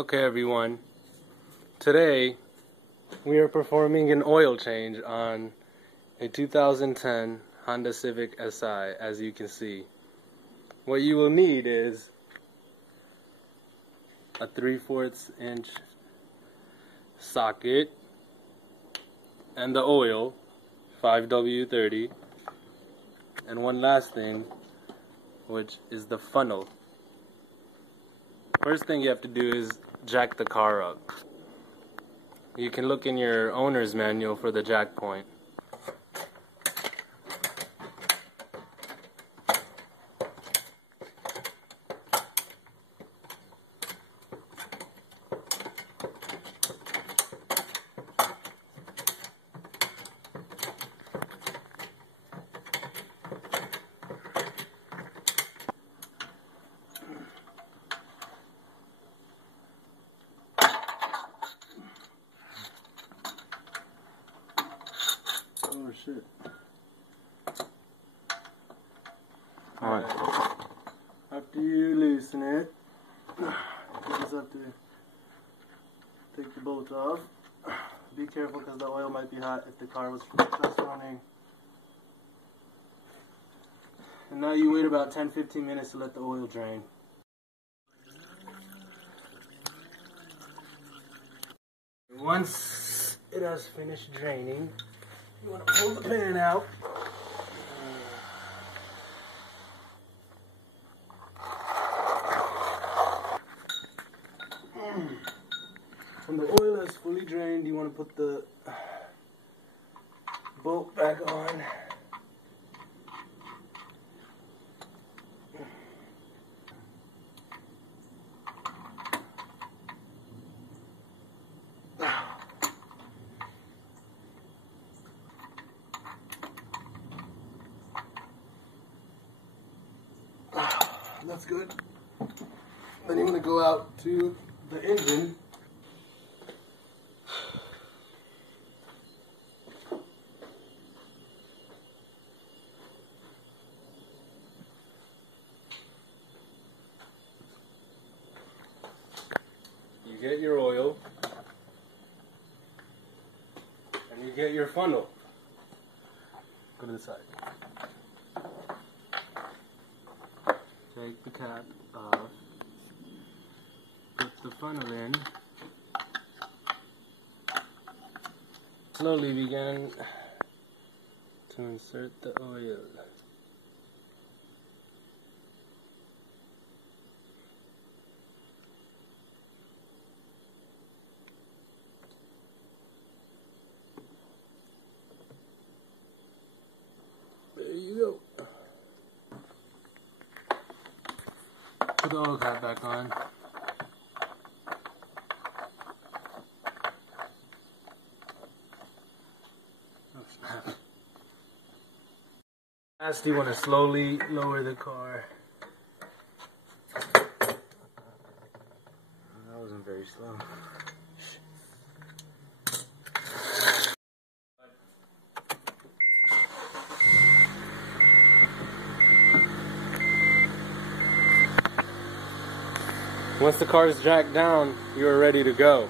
Okay everyone, today we are performing an oil change on a 2010 Honda Civic Si. As you can see, what you will need is a 3/4 inch socket and the oil 5W30, and one last thing, which is the funnel. First thing you have to do is jack the car up. You can look in your owner's manual for the jack point. Oh shit. Alright. After you loosen it, you just have to take the bolt off. Be careful because the oil might be hot if the car was just running. And now you wait about 10-15 minutes to let the oil drain. Once it has finished draining, you want to pull the pan out. When the oil is fully drained, you want to put the bolt back on. That's good. Then you want to go out to the engine. You get your oil, and you get your funnel. Go to the side. Take the cap off, put the funnel in, slowly begin to insert the oil. There you go. Put the oil cap back on. Oh, snap. Last, you want to slowly lower the car. That wasn't very slow. Once the car is jacked down, you are ready to go.